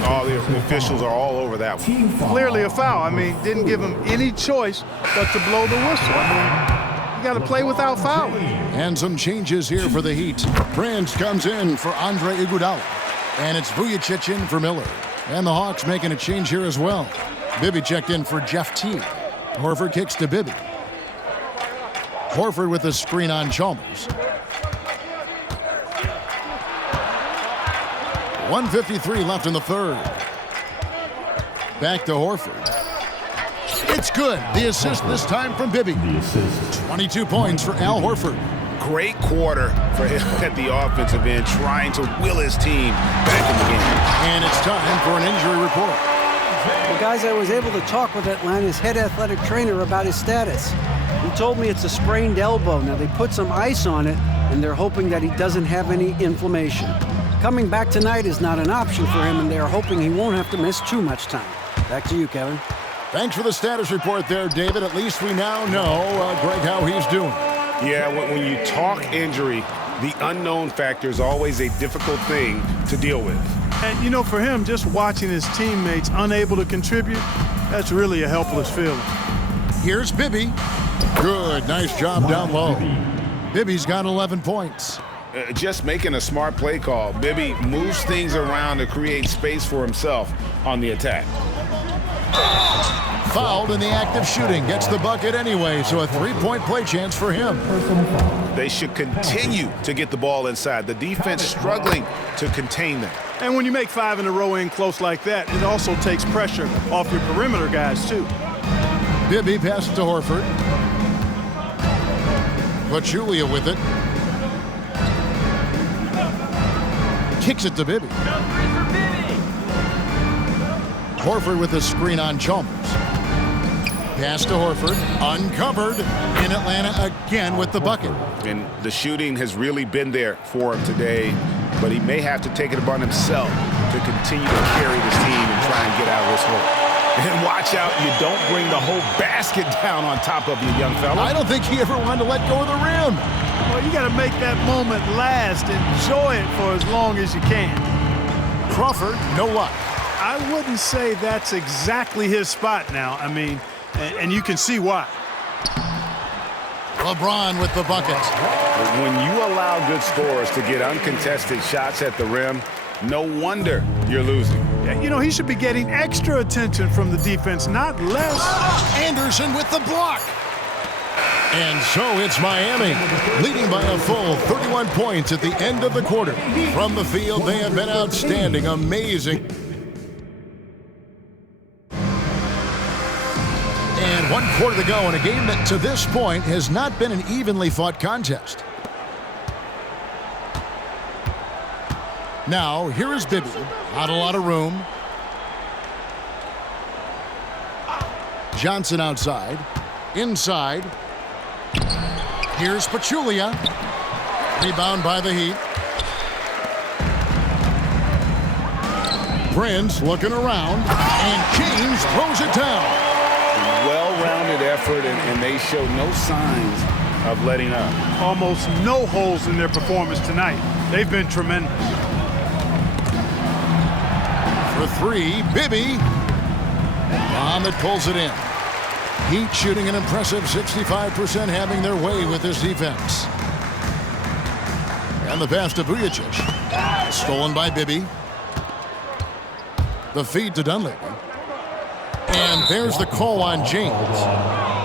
Oh, the officials are all over that one. Clearly a foul. I mean, didn't give him any choice but to blow the whistle. I mean, you got to play without fouling. And some changes here for the Heat. Prince comes in for Andre Iguodala. And it's Vujacic in for Miller. And the Hawks making a change here as well. Bibby checked in for Jeff Teague. Horford kicks to Bibby. Horford with a screen on Chalmers. 1:53 left in the third. Back to Horford. It's good. The assist this time from Bibby. 22 points for Al Horford. Great quarter for him at the offensive end, trying to will his team back in the game. And it's time for an injury report. Well, guys, I was able to talk with Atlanta's head athletic trainer about his status. He told me it's a sprained elbow. Now, they put some ice on it, and they're hoping that he doesn't have any inflammation. Coming back tonight is not an option for him, and they are hoping he won't have to miss too much time. Back to you, Kevin. Thanks for the status report there, David. At least we now know, Greg, how he's doing. Yeah, when you talk injury, the unknown factor is always a difficult thing to deal with. And, you know, for him, just watching his teammates unable to contribute, that's really a helpless feeling. Here's Bibby. Good, nice job down low. Bibby's got 11 points. Just making a smart play call. Bibby moves things around to create space for himself on the attack. Fouled in the act of shooting. Gets the bucket anyway, so a three-point play chance for him. They should continue to get the ball inside. The defense struggling to contain them. And when you make 5 in a row in close like that, it also takes pressure off your perimeter guys, too. Bibby passes to Horford. Pachulia with it. Kicks it to Bibby. Horford with a screen on Chalmers. Pass to Horford. Uncovered in Atlanta again with the bucket. And the shooting has really been there for him today, but he may have to take it upon himself to continue to carry this team and try and get out of this hole. And watch out, you don't bring the whole basket down on top of you, young fella. I don't think he ever wanted to let go of the rim. Well, you got to make that moment last. Enjoy it for as long as you can. Crawford, no luck. I wouldn't say that's exactly his spot now. I mean, and you can see why. LeBron with the bucket. When you allow good scorers to get uncontested shots at the rim, no wonder you're losing. You know, he should be getting extra attention from the defense, not less. Anderson with the block. And so it's Miami, leading by a full 31 points at the end of the quarter. From the field, they have been outstanding, amazing. And 1 quarter to go in a game that to this point has not been an evenly fought contest. Now, here is Bibby. Not a lot of room. Johnson outside. Inside. Here's Pachulia. Rebound by the Heat. Prince looking around. And James throws it down. Well-rounded effort, and they show no signs of letting up. Almost no holes in their performance tonight. They've been tremendous. For 3, Bibby. Bomb that pulls it in. Heat shooting an impressive 65%, having their way with this defense. And the pass to Vujacic. Stolen by Bibby. The feed to Dunleavy. And there's the call on James.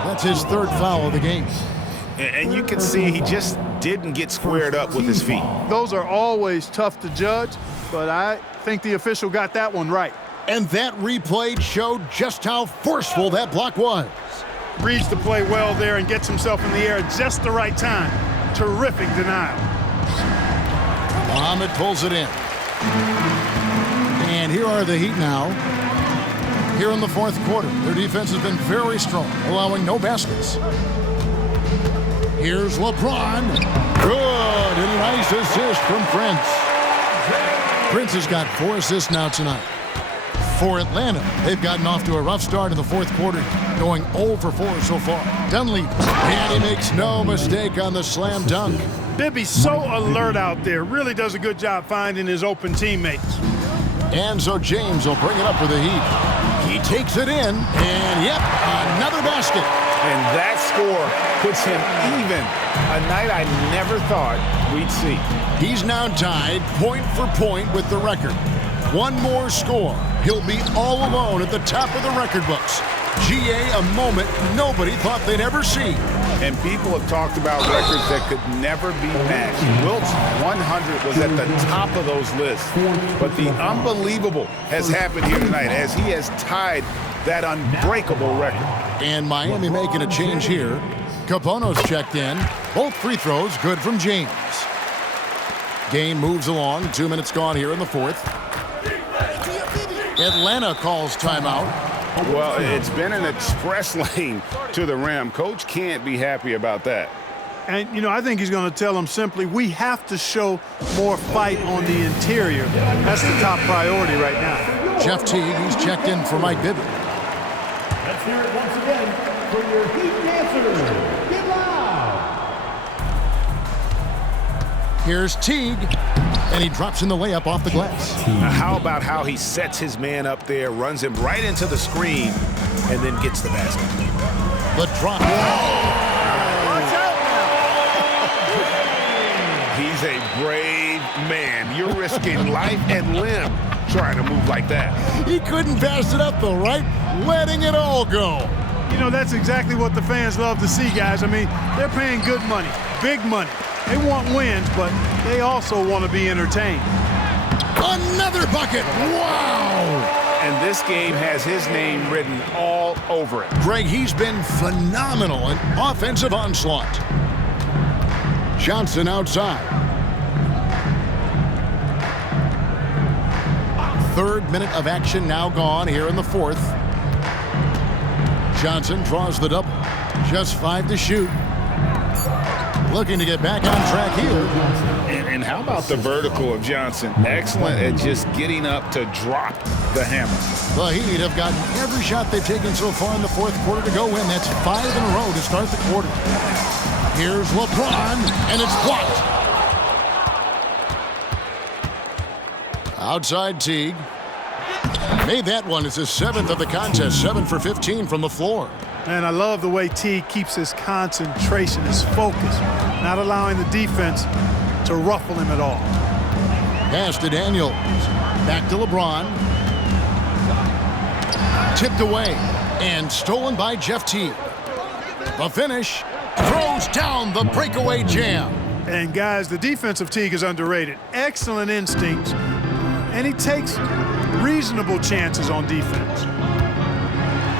That's his 3rd foul of the game. And you can see he just didn't get squared up with his feet. Those are always tough to judge, but I think the official got that one right. And that replay showed just how forceful that block was. Reads the play well there and gets himself in the air at just the right time. Terrific denial. Muhammad pulls it in. And here are the Heat now. Here in the fourth quarter, their defense has been very strong, allowing no baskets. Here's LeBron. Good, and a nice assist from Prince. Prince has got 4 assists now tonight. For Atlanta, they've gotten off to a rough start in the fourth quarter, going 0 for 4 so far. Dunleavy, and he makes no mistake on the slam dunk. Bibby's so alert out there, really does a good job finding his open teammates. And so James will bring it up for the Heat. He takes it in, and yep, another basket. And that score puts him even. A night I never thought we'd see. He's now tied point for point with the record. One more score. He'll be all alone at the top of the record books. GA, a moment nobody thought they'd ever see. And people have talked about records that could never be matched. Wilt's 100 was at the top of those lists. But the unbelievable has happened here tonight as he has tied that unbreakable record. And Miami making a change here. Capone's checked in. Both free throws good from James. Game moves along. 2 minutes gone here in the fourth. Atlanta calls timeout. Well, it's been an express lane to the rim. Coach can't be happy about that. And, you know, I think he's going to tell them simply, we have to show more fight on the interior. That's the top priority right now. Jeff Teague, he's checked in for Mike Bibby. Let's hear it once again for your Heat dancers. Get loud! Here's Teague, and he drops in the layup off the glass. Now, how about how he sets his man up there, runs him right into the screen, and then gets the basket. The drop. He's a brave man. You're risking life and limb trying to move like that. He couldn't pass it up, though, right? Letting it all go. You know, that's exactly what the fans love to see, guys. I mean, they're paying good money, big money. They want wins, but they also want to be entertained. Another bucket. Wow. And this game has his name written all over it. Greg, he's been phenomenal in offensive onslaught. Johnson outside. Third minute of action now gone here in the fourth. Johnson draws the double. Just 5 to shoot. Looking to get back on track here. And how about the vertical of Johnson? Excellent at just getting up to drop the hammer. The Heat have gotten every shot they've taken so far in the fourth quarter to go in. That's 5 in a row to start the quarter. Here's LeBron, and it's blocked. Outside Teague. Made that one. It's his 7th of the contest. 7 for 15 from the floor. And I love the way Teague keeps his concentration, his focus, not allowing the defense to ruffle him at all. Pass to Daniels. Back to LeBron. Tipped away and stolen by Jeff Teague. The finish. Throws down the breakaway jam. And guys, the defensive Teague is underrated. Excellent instincts, and he takes reasonable chances on defense.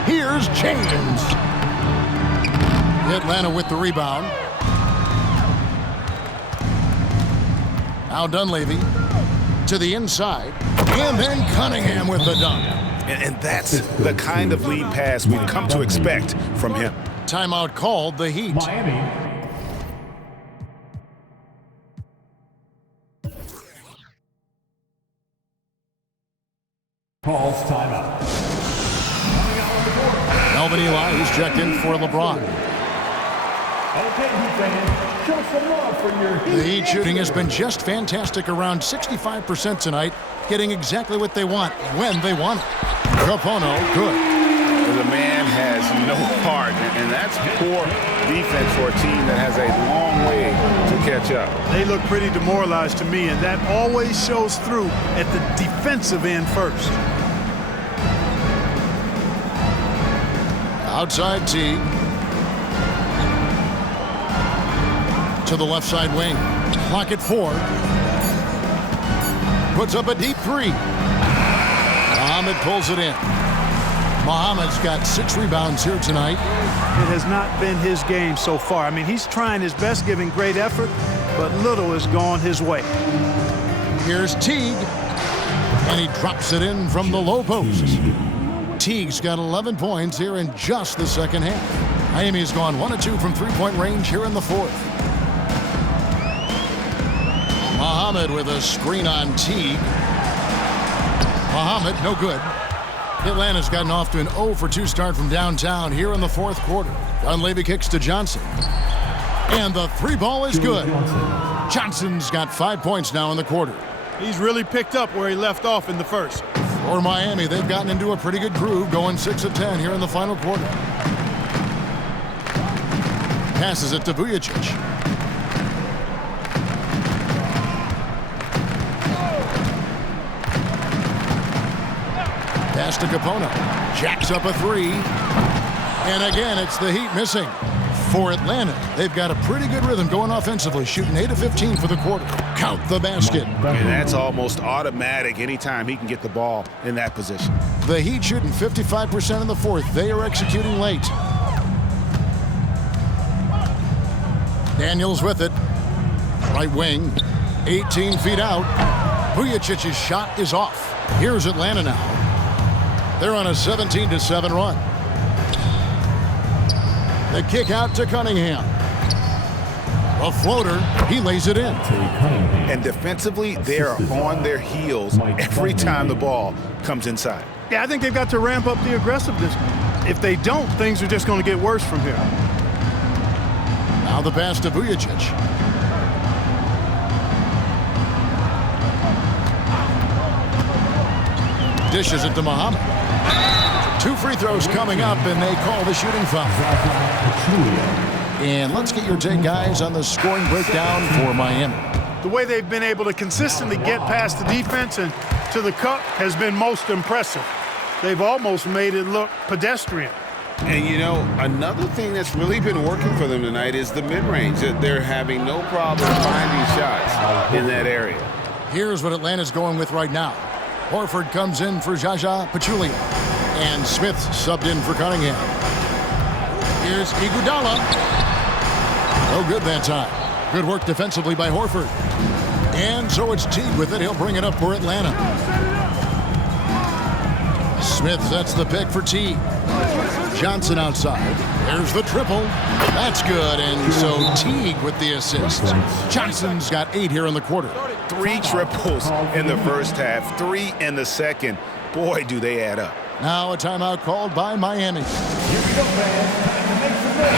Here's James. Atlanta with the rebound. Now Dunleavy to the inside. And then Cunningham with the dunk. And that's the kind of lead pass we've come to expect from him. Timeout called, the Heat. Miami. Calls timeout. Melvin Eli, who's checked in for LeBron. Okay, Heat fans, show some love for your Heat. The Heat shooting has been just fantastic, around 65% tonight, getting exactly what they want when they want it. Capono, good. The man has no heart, and that's poor defense for a team that has a long way to catch up. They look pretty demoralized to me, and that always shows through at the defensive end first. Outside Teague. To the left side wing. Clock at 4. Puts up a deep 3. Muhammad pulls it in. Muhammad's got 6 rebounds here tonight. It has not been his game so far. I mean, he's trying his best, giving great effort, but little has gone his way. Here's Teague. And he drops it in from the low post. Teague's got 11 points here in just the second half. Miami's gone 1 of 2 from three-point range here in the fourth. Muhammad with a screen on Teague. Muhammad, no good. Atlanta's gotten off to an 0 for 2 start from downtown here in the fourth quarter. Dunleavy kicks to Johnson. And the three ball is good. Johnson's got 5 points now in the quarter. He's really picked up where he left off in the first. For Miami, they've gotten into a pretty good groove, going 6 of 10 here in the final quarter. Passes it to Vujicic. Pass to Capona. Jacks up a 3. And again, it's the Heat missing. For Atlanta, they've got a pretty good rhythm going offensively, shooting 8 of 15 for the quarter. Count the basket. And that's almost automatic anytime he can get the ball in that position. The Heat shooting 55% in the fourth. They are executing late. Daniels with it. Right wing. 18 feet out. Vujicic's shot is off. Here's Atlanta now. They're on a 17-7 run. The kick out to Cunningham. A floater. He lays it in. And defensively, they are on their heels every time the ball comes inside. Yeah, I think they've got to ramp up the aggressiveness. If they don't, things are just going to get worse from here. Now the pass to Vujicic. Dishes it to Muhammad. 2 free throws coming up, and they call the shooting foul. And let's get your take, guys, on the scoring breakdown for Miami. The way they've been able to consistently get past the defense and to the cup has been most impressive. They've almost made it look pedestrian. And, you know, another thing that's really been working for them tonight is the mid-range. They're having no problem finding shots in that area. Here's what Atlanta's going with right now. Horford comes in for Jaja Pachulia. And Smith subbed in for Cunningham. Here's Iguodala. No good that time. Good work defensively by Horford. And so it's Teague with it. He'll bring it up for Atlanta. Smith sets the pick for Teague. Johnson outside. There's the triple. That's good. And so Teague with the assist. Johnson's got 8 here in the quarter. 3 triples in the first half, 3 in the second. Boy, do they add up. Now a timeout called by Miami.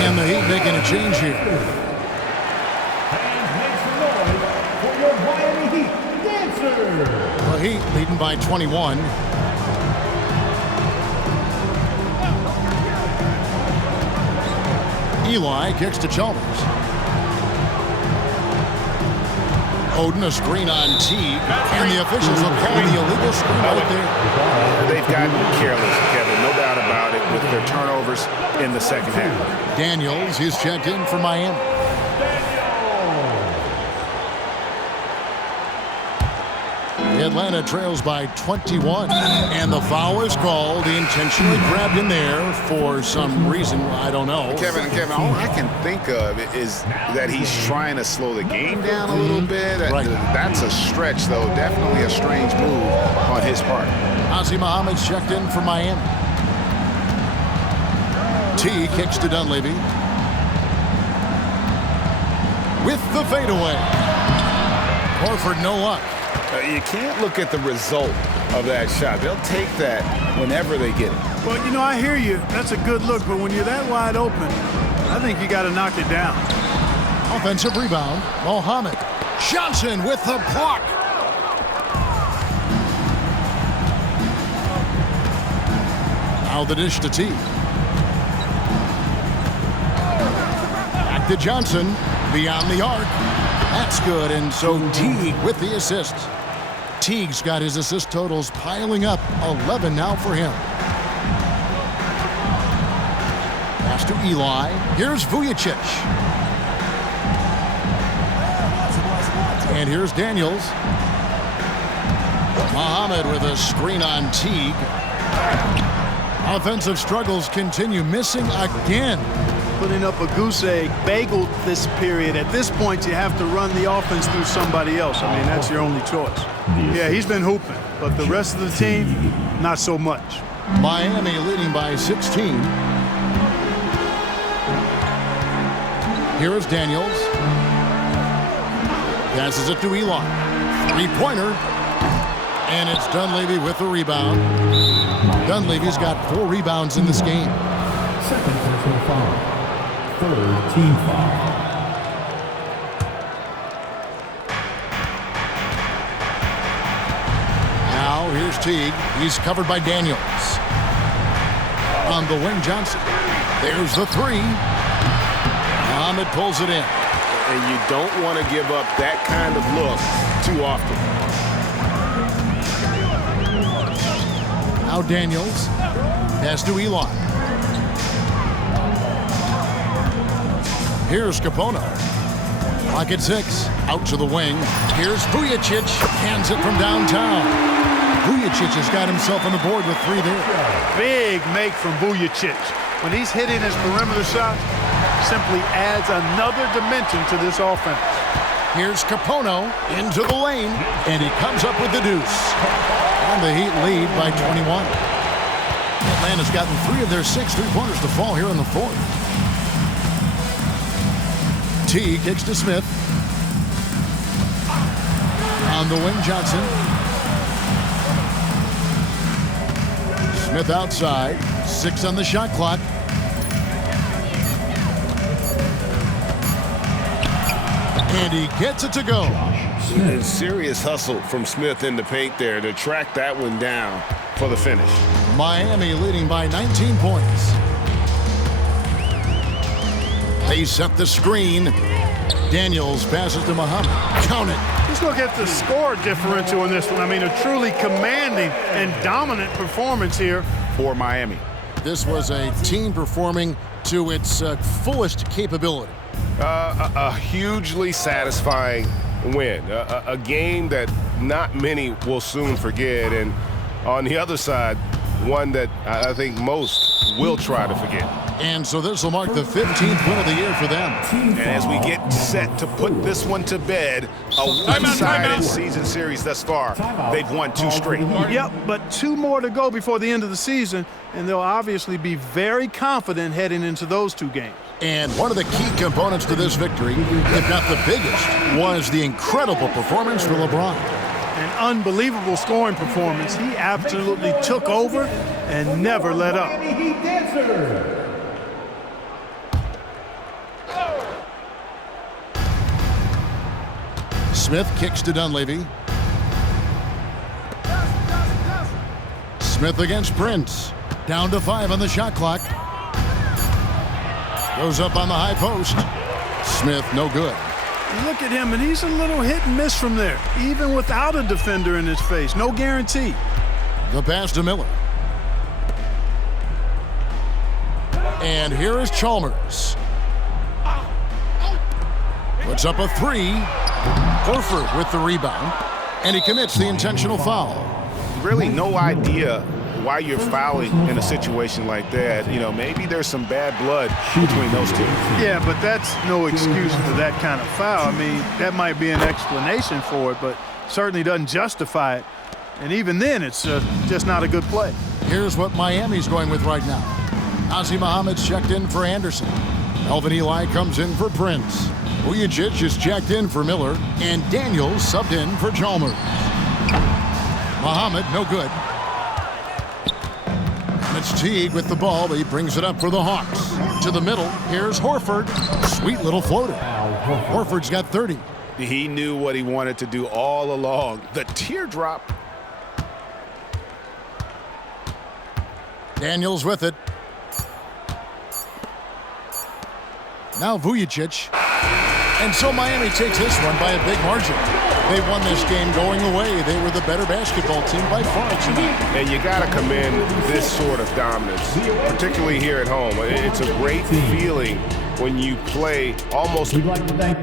And the Heat making a change here. And make some noise for your Miami Heat dancer. The Heat leading by 21. Eli kicks to Chalmers. Oden, a screen on Teague, and the officials have called the illegal screen right there. They've gotten careless, Kevin, no doubt about it, with their turnovers in the second half. Daniels, he's checked in for Miami. Atlanta trails by 21, and the foul is called. He intentionally grabbed in there for some reason, I don't know. Kevin, all I can think of is that he's trying to slow the game down a little bit. Right. That's a stretch, though. Definitely a strange move on his part. Ozzie Muhammad's checked in for Miami. T kicks to Dunleavy. With the fadeaway. Horford, no luck. You can't look at the result of that shot. They'll take that whenever they get it. Well, you know, I hear you. That's a good look, but when you're that wide open, I think you got to knock it down. Offensive rebound. Mohamed. Johnson with the block. Now the dish to T. Back to Johnson. Beyond the arc. That's good, and so Teague with the assist. Teague's got his assist totals piling up. 11 now for him. Pass to Eli. Here's Vujicic. And here's Daniels. Muhammad with a screen on Teague. Offensive struggles continue, missing again. Putting up a goose egg bagel this period. At this point, you have to run the offense through somebody else. I mean, that's your only choice. Yeah, he's been hooping, but the rest of the team, not so much. Miami leading by 16. Here is Daniels. Passes it to Elon. Three-pointer. And it's Dunleavy with the rebound. Dunleavy's got 4 rebounds in this game. Second personal foul. Third team foul. Now here's Teague. He's covered by Daniels. On the wing, Johnson. There's the 3. Muhammad pulls it in. And you don't want to give up that kind of look too often. Now Daniels. Pass to Elon. Here's Capono. Clock at 6. Out to the wing. Here's Vujicic. Hands it from downtown. Vujicic has got himself on the board with 3 there. Big make from Vujicic. When he's hitting his perimeter shot, simply adds another dimension to this offense. Here's Capono into the lane, and he comes up with the deuce. And the Heat lead by 21. Atlanta's gotten 3 of their 6 3-pointers to fall here in the 4th. T kicks to Smith. On the wing, Johnson. Smith outside. 6 on the shot clock. And he gets it to go. And serious hustle from Smith in the paint there to track that one down for the finish. Miami leading by 19 points. They set the screen. Daniels passes to Muhammad. Count it. Just look at the score differential in this one. I mean, a truly commanding and dominant performance here for Miami. This was a team performing to its fullest capability. A hugely satisfying win. A game that not many will soon forget. And on the other side, one that I think most will try to forget. And so this will mark the 15th win of the year for them. And as we get set to put this one to bed, a one-sided season series thus far, they've won 2 straight. Yep, but 2 more to go before the end of the season, and they'll obviously be very confident heading into those 2 games. And one of the key components to this victory, if not the biggest, was the incredible performance for LeBron. An unbelievable scoring performance. He absolutely took over and never let up. Smith kicks to Dunleavy. Smith against Prince. Down to 5 on the shot clock. Goes up on the high post. Smith, no good. Look at him, and he's a little hit and miss from there, even without a defender in his face. No guarantee. The pass to Miller. And here is Chalmers. Puts up a 3. Horford with the rebound. And he commits the intentional foul. Really no idea why you're fouling in a situation like that. You know, maybe there's some bad blood between those 2. Yeah, but that's no excuse for that kind of foul. I mean, that might be an explanation for it, but certainly doesn't justify it. And even then, it's just not a good play. Here's what Miami's going with right now. Ozzie Muhammad's checked in for Anderson. Melvin Eli comes in for Prince. Vujicic is checked in for Miller. And Daniels subbed in for Chalmers. Muhammad, no good. And it's Teague with the ball, but he brings it up for the Hawks. To the middle, here's Horford. Sweet little floater. Horford's got 30. He knew what he wanted to do all along. The teardrop. Daniels with it. Now Vujicic. And so Miami takes this one by a big margin. They won this game going away. They were the better basketball team by far tonight. And you got to commend this sort of dominance, particularly here at home. It's a great feeling when you play almost. We'd like to thank